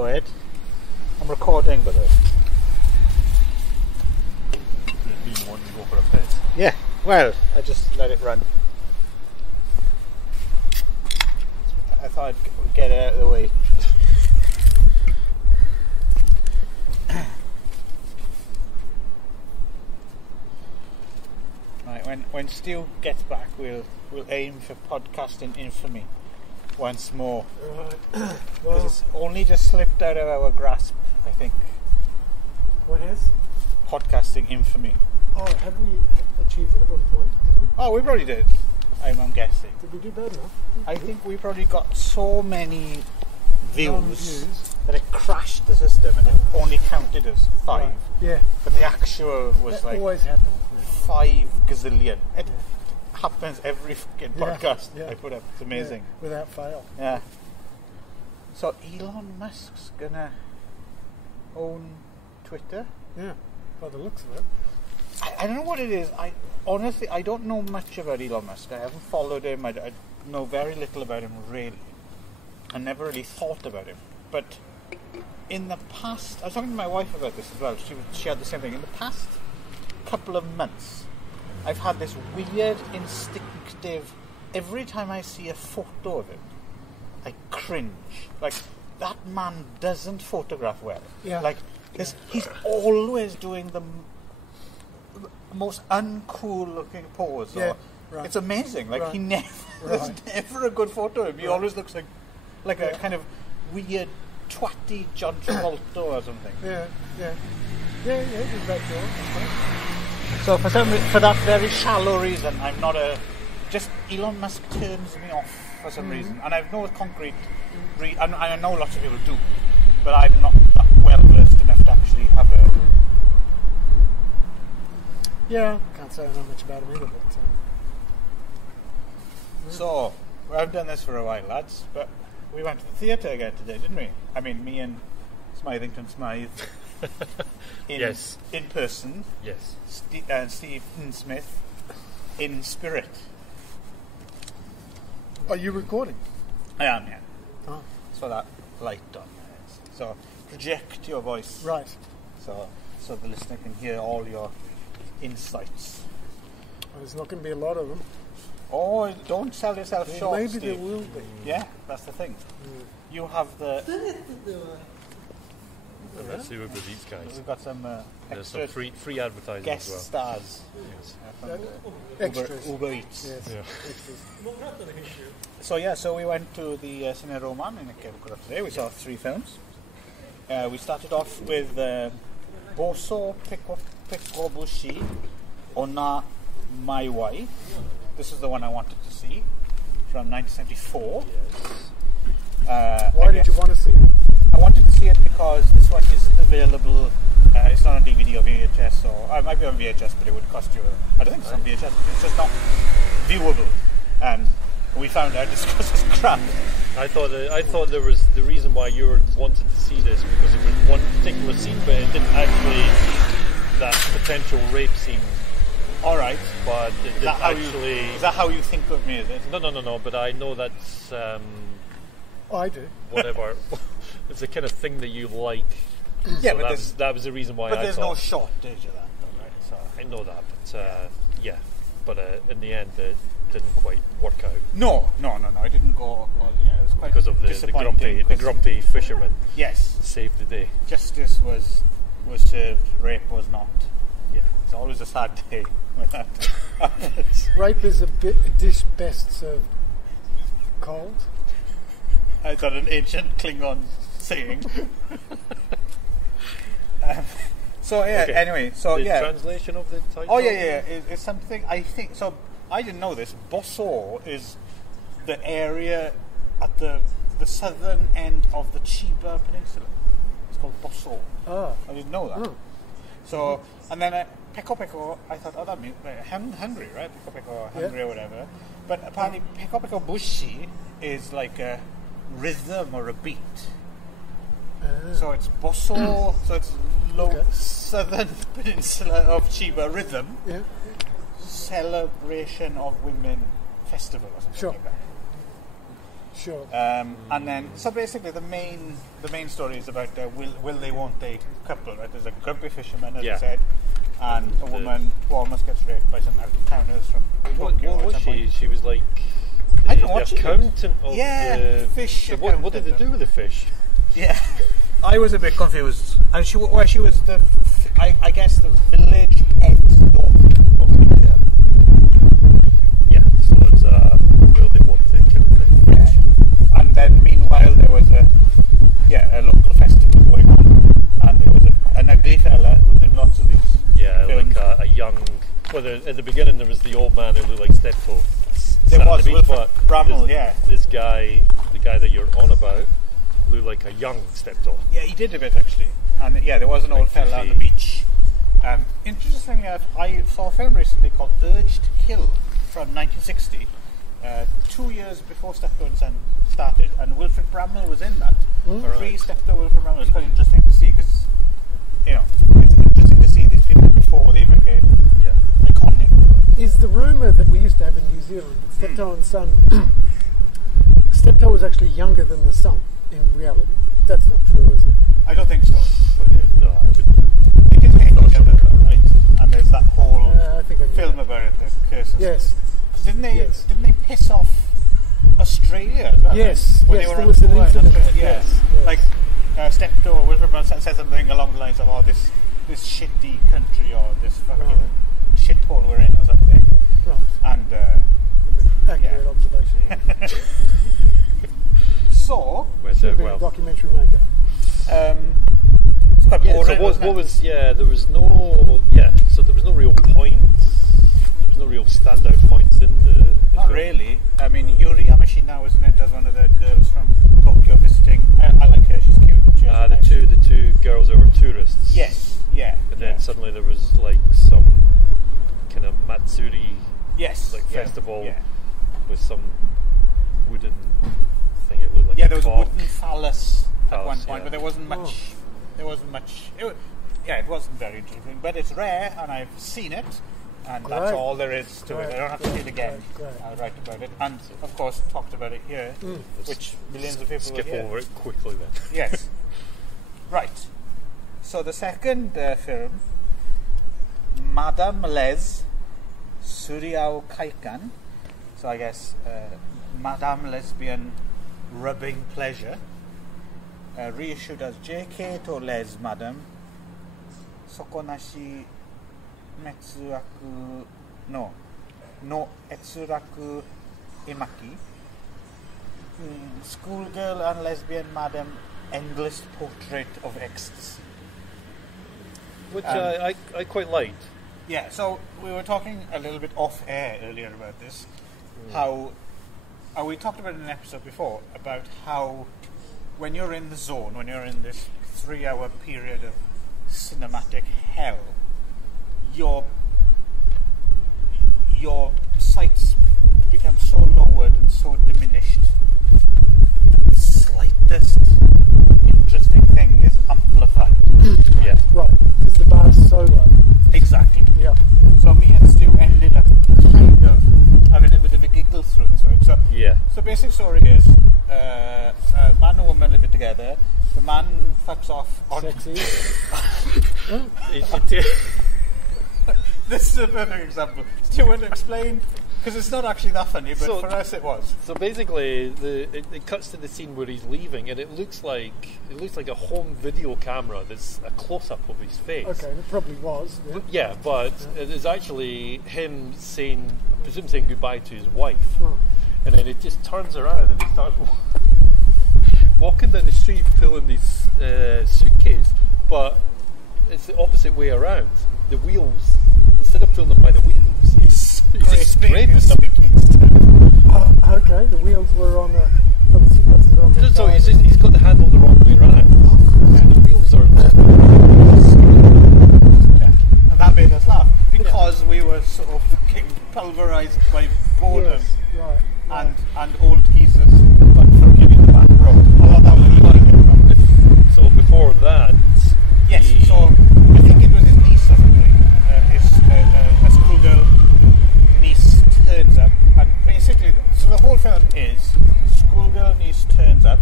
go ahead. I'm recording, by the way. You didn't want to go for a piss? Yeah, well, I just let it run. I thought I'd get it out of the way. Right, when Stu gets back, we'll aim for podcasting infamy once more. Right. Because it's only just slipped out of our grasp, I think. What has? Podcasting infamy. Oh, have we achieved it at one point? Did we? Oh, we probably did. I'm guessing. Did we do bad enough? I think we probably got so many views Non-views. that it crashed the system and it only counted as 5. Right. Yeah. But the actual was That like always happens. Man. 5 gazillion. It happens every fucking podcast I put up. It's amazing. Yeah, without fail. Yeah. So Elon Musk's gonna own Twitter? Yeah. By the looks of it. I don't know what it is. Honestly, I don't know much about Elon Musk. I haven't followed him. I know very little about him, really. I never really thought about him. But in the past, I was talking to my wife about this as well. She had the same thing. In the past couple of months, I've had this weird, instinctive... Every time I see a photo of him, I cringe. Like, that man doesn't photograph well. Yeah. Like, he's always doing the most uncool looking pose. Yeah, right. It's amazing. Like Right. he never, there's never a good photo of him. He always looks like a kind of weird twatty John Travolta or something. Yeah. He's back to it. So for that very shallow reason, I'm not just Elon Musk turns me off for some reason, and I've no concrete. I know lots of people do, but I'm not that well versed enough to actually have a. Yeah, can't say I know much about him either, but... So, I've done this for a while, lads, but we went to the theatre again today, didn't we? I mean, me and Smithington Smythe. Yes. In person. Yes. Stephen Smith in spirit. Are you recording? I am, yeah. Oh. So that light on. So, project your voice. Right. So the listener can hear all your insights. Well, there's not going to be a lot of them. Oh, don't sell yourself short, Maybe Steve. there will be. Yeah, that's the thing. You have the... Let's see what these guys. We've got some There's extra some free advertising guest as well. stars. Yes. From Extras. Uber Eats. Yes. Yeah. So we went to the Cine Roman in Ikebukuro today. We saw 3 films. We started off with Boso Pekobushi Ona Maiwai. This is the one I wanted to see from 1974. Yes. Why did you want to see it? I wanted to see it because this one isn't available. It's not on DVD or VHS, or it might be on VHS, but it would cost you. I don't think it's on VHS. It's just not viewable, and we found out it's because it's crap. I thought there was the reason why you wanted to see this because it was one particular scene, but it didn't actually that potential rape scene. All right, But it is didn't actually. is that how you think of me? Is it? No. But I know that's I do. whatever. It's the kind of thing that you like. Yeah, So but that was the reason why. there's no thought, shortage of that, though, right? So I know that, but yeah. But in the end, it didn't quite work out no. I didn't go. It was quite because of the disappointing. grumpy fisherman Yes, saved the day. justice was served. Rape was not. Yeah. It's always a sad day when that happens. Rape is a dish best served cold. I got an ancient Klingon saying. So yeah. Okay. Anyway, so The yeah. translation of the title. Oh yeah. It's something I think. So I didn't know this. Boso is the area at the southern end of the Chiba Peninsula. It's called Boso. Oh. I didn't know that. Oh. So and then Peko, I thought, oh, that means hungry, right? Peko, hungry or whatever. But apparently, Peko Bushi is like a rhythm or a beat. So it's Boso, so it's southern peninsula of Chiba rhythm. Yeah. Celebration of Women Festival or something Sure. like that. Sure. And then, so basically, the main story is about will they, won't they couple. Right? There's a grumpy fisherman, as I said, and a woman who almost gets raped by some out-of-towners from Tokyo. What was she? Point. She was like I don't know the what she did. accountant of the fish. So what did they do with the fish? Yeah, I was a bit confused. And she was the, I guess, the village head's daughter. Yeah, so it's will they, won't they kind of thing. Yeah. And then meanwhile there was a local festival going on, and there was an ugly fella who was in lots of these films. Like a young. Well, at the beginning there was the old man who looked like Stepful. There was Wilfred Bramall, This guy, the guy that you're on about, looked like a young Stepful. Yeah, he did a bit actually. And there was an old fella on the beach. Interestingly enough, I saw a film recently called Urge to Kill from 1960, 2 years before Steptoe and Son started, and Wilfred Bramall was in that. Pre-Steptoe Wilfred Bramall. It's quite interesting to see because, it's interesting to see these people before they became iconic. Is the rumour that we used to have in New Zealand that Steptoe and Son, Steptoe was actually younger than the son in reality? That's not true, is it? I don't think so. No, I wouldn't. They can hang together, right? And there's that whole I think I knew film that. about it, the curses. Yes. Didn't they piss off Australia as well? Yes. When Yes, they were there on was an tour in incident. Australia. Yes. Like Steptoe, Wilfred Bramall said something along the lines of, this shitty country or this fucking shithole we're in or something. Right. And accurate observation. So should have been a documentary maker. it's quite boring. So wasn't what it? was there was no so there was no real points. There was no real standout points in the Not film. really. I mean, Yuri Yamashina was in it as one of the girls from Tokyo visiting. I like her. She's cute. She has a nice- The two girls that were tourists. Yes. Yeah. And then suddenly there was like some kind of Matsuri festival with some wooden thing. It looked like there was a wooden phallus at one point, yeah. but there wasn't much. There wasn't much. It wasn't very interesting, but it's rare, and I've seen it, and that's all there is to it. I don't have to see it again. I'll write about it, and of course talked about it here, which millions of people skip will hear. over it quickly then. Yes. Right. So the second film, Madame Les Suryao Kaikan. So I guess Madame Lesbian Rubbing Pleasure. Reissued as JK to Les Madame Sokonashi Metsuraku no Etsuraku Imaki. Schoolgirl and Lesbian Madame Endless Portrait of Ecstasy. Which I quite liked. Yeah, so we were talking a little bit off air earlier about this. How we talked about it in an episode before about how when you're in the zone, when you're in this 3-hour period of cinematic hell, your sights become so lowered and so diminished that the slightest interesting thing is amplified. Yeah. Right, because the bar's so low. Exactly. Yeah. So me and Stu ended up kind of having a bit of a giggle through this one. So the basic story is a man and woman living together. The man fucks off on Sexy. This is a perfect example. Stu, want to explain? Because it's not actually that funny, but for us it was. So basically, it cuts to the scene where he's leaving, and it looks like a home video camera. That's a close up of his face. Okay, it probably was. Yeah. But it is actually him saying, I presume, saying goodbye to his wife, and then it just turns around and he starts walking down the street, pulling this suitcase, but it's the opposite way around. The wheels, instead of pulling them by the wheels, he's just scraping them. Okay, the wheels were on the So he's got the handle the wrong way around. The wheels are. And that made us laugh because we were so fucking pulverised by boredom. Yes, right. And old geezers like fucking in the back row. Although that was a lot of it. So before that, so I think it was his niece or something. A schoolgirl niece turns up, and basically, so the whole film is schoolgirl niece turns up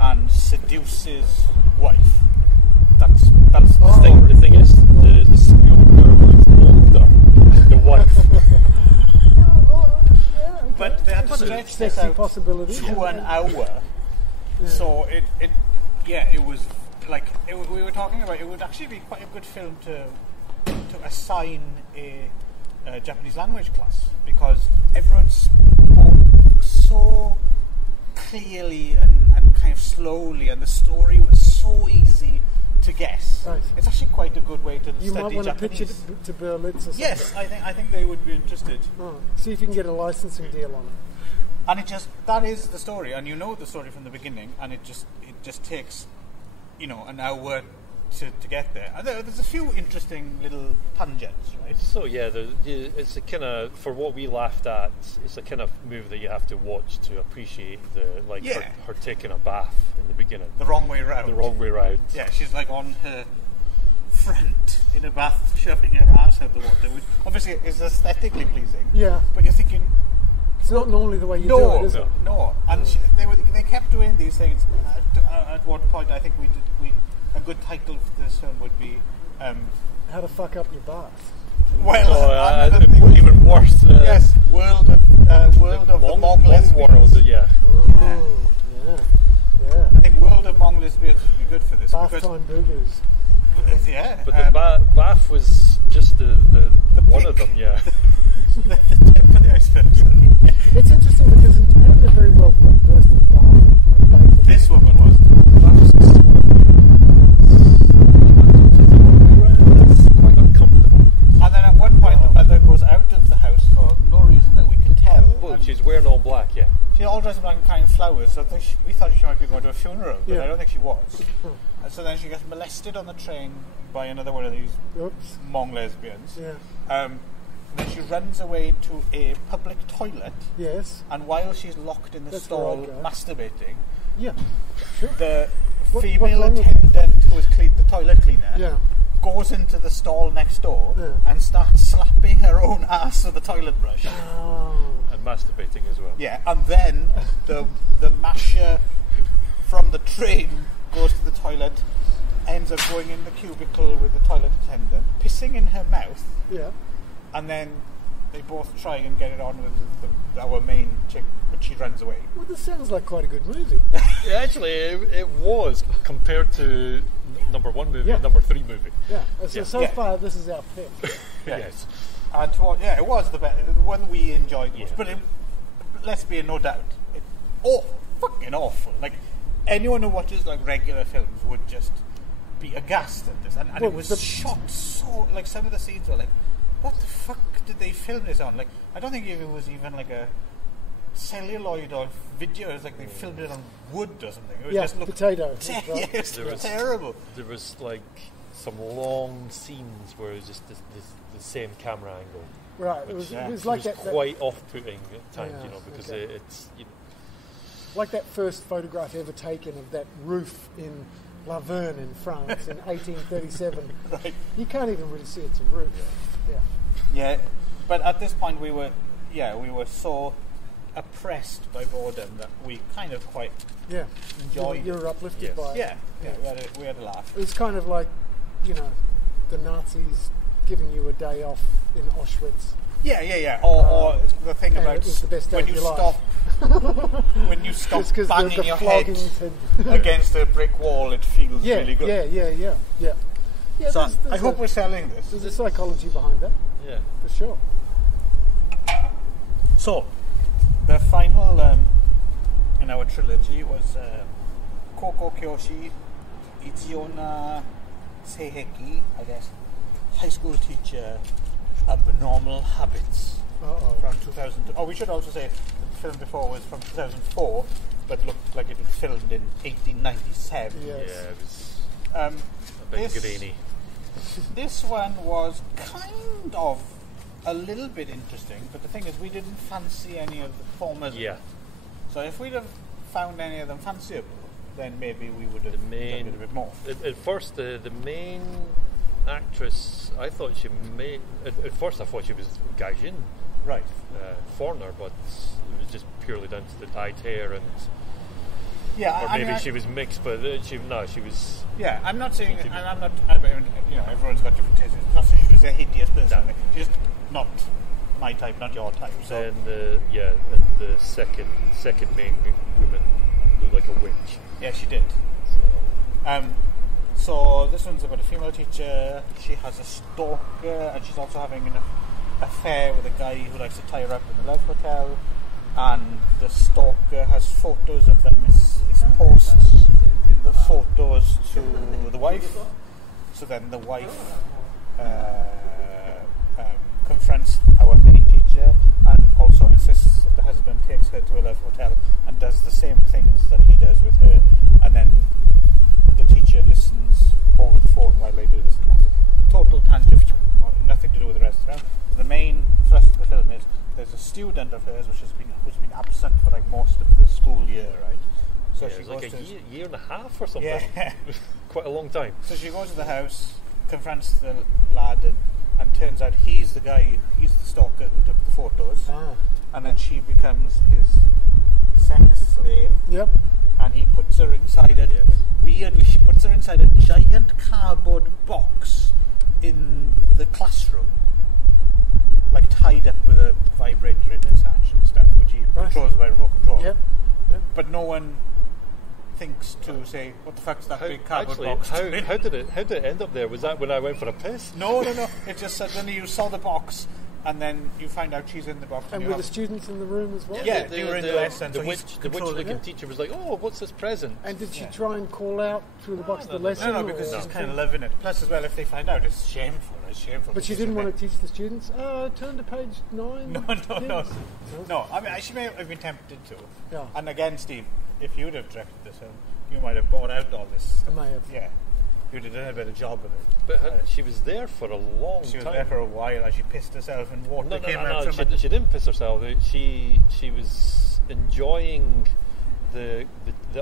and seduces wife. That's the story. The thing is, the schoolgirl was older than the wife. But they had to stretch this Sexy out possibility. to an hour. So it was like we were talking about. It would actually be quite a good film to assign a Japanese language class, because everyone spoke so clearly and kind of slowly, and the story was so easy to guess. Right. It's actually quite a good way to You study might want to pitch Japanese. it to Berlitz or something. Yes, I think they would be interested. Oh, see if you can get a licensing deal on it. And that is the story, and you know the story from the beginning, and it just takes, an hour to get there. And there's a few interesting little tangents, right? So yeah, it's a kind of, for what we laughed at, it's a kind of movie that you have to watch to appreciate her taking a bath in the beginning. The wrong way round. The wrong way round. Yeah, she's like on her front in a bath, shoving her ass out the water, which obviously is aesthetically pleasing. Yeah. But you're thinking, It's not normally the way you do it, is it? No. And they kept doing these things. At one point, I think a good title for this film would be How to fuck up your bath. Even worse. Yes, World of the Hmong Lesbians. World, yeah. Oh, yeah. I think World of Hmong Lesbians would be good for this. Bath time boogers. Yeah. But the bath was just the one peak. of them, yeah. The tip of the iceberg. It's interesting because in Japan they're very well versed in bath. This woman was. Quite uncomfortable. And then at one point the mother goes out of the house for no reason that we can tell. Well, she's wearing all black, yeah. She's all dressed in black and carrying flowers, so we thought she might be going to a funeral, but Yeah. I don't think she was. And so then she gets molested on the train by another one of these Oops. Hmong lesbians. Yeah. Then she runs away to a public toilet, Yes. and while she's locked in the That's stall where I'd go. masturbating, Yeah. Sure. the What female wrong with- attendant who has cleaned the toilet cleaner Yeah. goes into the stall next door Yeah. and starts slapping her own ass with a toilet brush. Oh. And masturbating as well. Yeah, and then the masher from the train goes to the toilet, ends up going in the cubicle with the toilet attendant, pissing in her mouth, Yeah. and then they both try and get it on with our main chick, but she runs away. Well, this sounds like quite a good movie. Yeah, actually, it was compared to number 1 movie Yeah. and number 3 movie. Yeah. So Yeah. far, this is our pick. Yes. And it was the one we enjoyed most. Yeah. But let's be in no doubt, fucking awful. Like anyone who watches like regular films would just be aghast at this. And Well, it was shot so, like some of the scenes were like, what the fuck did they film this on? Like I don't think it was even like a celluloid or video. It was like they filmed it on wood or something. It was just looked potato. Right? yes, There was- terrible. There was like some long scenes where it was just the same camera angle. Right. It Which was like that. quite off-putting at times, Yeah, because okay. it's Like that first photograph ever taken of that roof in La Verne in France in 1837. Right. You can't even really see it's a roof. Yeah. Yeah, but at this point we were so oppressed by boredom that we kind of quite Yeah. enjoyed You're uplifted Yes. by it. Yeah, we had a laugh. It's kind of like, the Nazis giving you a day off in Auschwitz. Yeah. Or the thing and about it was the best day when of you your stop when you stop Just because banging the your head floggings had against a brick wall, it feels yeah, really good. Yeah. So there's I hope we're selling this. there's a psychology behind that, yeah. for sure. So, the final in our trilogy was Koko Kyoshi Ichiona Seiheki, I guess, high school teacher, abnormal habits, Uh-oh. from 2002. Oh, we should also say the film before was from 2004, but looked like it was filmed in 1897. Yes. Yeah, it was A bit grainy. This one was kind of a little bit interesting, but the thing is, we didn't fancy any of the performers. Yeah. So if we'd have found any of them fanciable, then maybe we would have done it a bit more. At first, the main actress, I thought she may. At first, I thought she was Gaijin, Right. foreigner, but it was just purely down to the dyed hair and Yeah, or I maybe mean, she was mixed, but she was. Yeah, I'm not saying, and I'm not. I mean, everyone's got different tastes. It's not that she was a hideous person. No. She's just not my type, not your type. So And the second main woman looked like a witch. yeah, she did. So. So this one's about a female teacher. She has a stalker, and she's also having an affair with a guy who likes to tie her up in the Love Hotel. And the stalker has photos of them. He's posts the photos to the wife. So then the wife confronts our main teacher and also insists that the husband takes her to a Love Hotel and does the same things that he does with her. And then the teacher listens over the phone while they do this. Total tangent, nothing to do with the rest of them. The main thrust of the film is there's a student of hers who's been absent for like most of the school year, right? So she it was goes like to a year and a half or something. Yeah. Quite a long time. So she goes to the house, confronts the lad, and turns out he's the stalker who took the photos. And then she becomes his sex slave. Yep. And he puts her inside a weirdly. She puts her inside a giant cardboard box in the classroom, like tied up with a vibrator in his hatch and stuff, which he controls by remote control. Yep. But no one thinks to say, "What the fuck's that big cardboard box?" How did it end up there? Was that when I went for a piss? No. It just suddenly you saw the box, and then you find out she's in the box. And were the students in the room as well? Yeah, they were in the lesson. The so witch-looking teacher was like, "Oh, what's this present?" And did she try and call out through the box the lesson? No, because she's kind of loving it. Plus, as well, if they find out, it's shameful. But she didn't want to teach the students. Turn to page 9. No. I mean, she may have been tempted to. Yeah. And again, Steve, if you'd have directed this film, you might have bought out all this stuff. I may have. Yeah. You'd have done a better job of it. But she was there for a long time. She was there for a while, and she pissed herself, and water came out from she didn't piss herself. She was enjoying the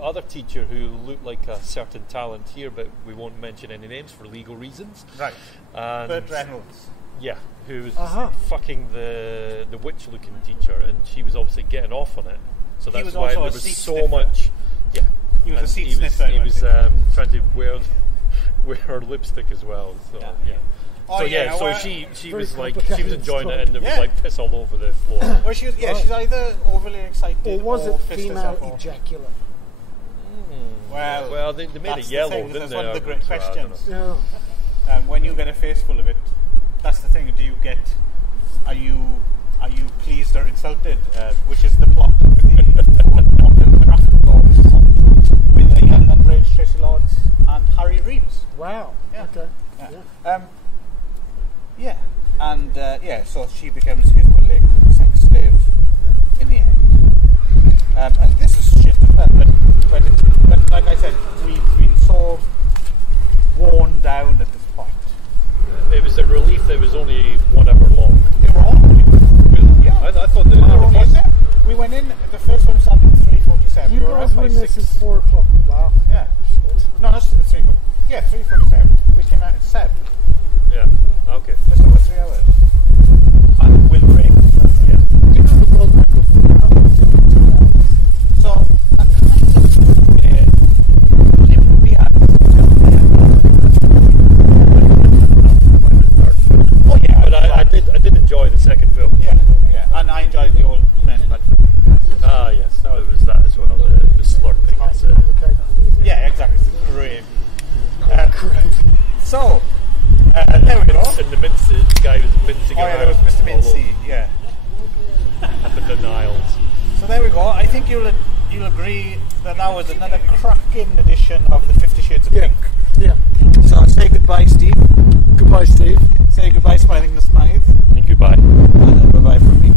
other teacher who looked like a certain talent here, but we won't mention any names for legal reasons. Right. And Burt Reynolds. Yeah, who was fucking the witch-looking teacher, and she was obviously getting off on it. So that's why there was so much. Yeah, he was a seat sniffer. He was trying to wear her lipstick as well. So so she was like she was enjoying it, and there was like piss all over the floor. Well, she's either overly excited or was it pissed female herself ejaculate? Well, they made it yellow, didn't they? That's one of the great questions. Yeah. When you get a face full of it, that's the thing. Are you pleased or insulted? Which is the plot of the graphic novel with a young underage Tracy Lords and Harry Reeves. Wow. Yeah. Okay. Yeah. And so she becomes his willing sex slave in the end. And this is shit as well, but like I said, we've been so worn down at this point. It was a relief that it was only 1 hour long. They were all really, yeah. I thought we went in. The first one started at 3:47. You we were guys out by when this 6. is 4 o'clock. Wow. Yeah. No, that's 3. Yeah, 3:47. We came out at 7. Yeah. Okay. Just over 3 hours. And we'll break. Yeah. So that kind of we had. Oh yeah. But I did enjoy the second film. Yeah. And I enjoyed the old men. Yes, there was that as well. The slurping. Yeah, exactly. It's great. So, there we go. And the guy was mincing around. Oh yeah, there was Mr. Mincy, yeah. Up in the aisles. So there we go. I think you'll agree that was another cracking edition of the 50 Shades of Pink. Yeah. So say goodbye, Steve. Goodbye, Steve. Say goodbye, Smiling the Smythe. And goodbye. And then bye-bye from me.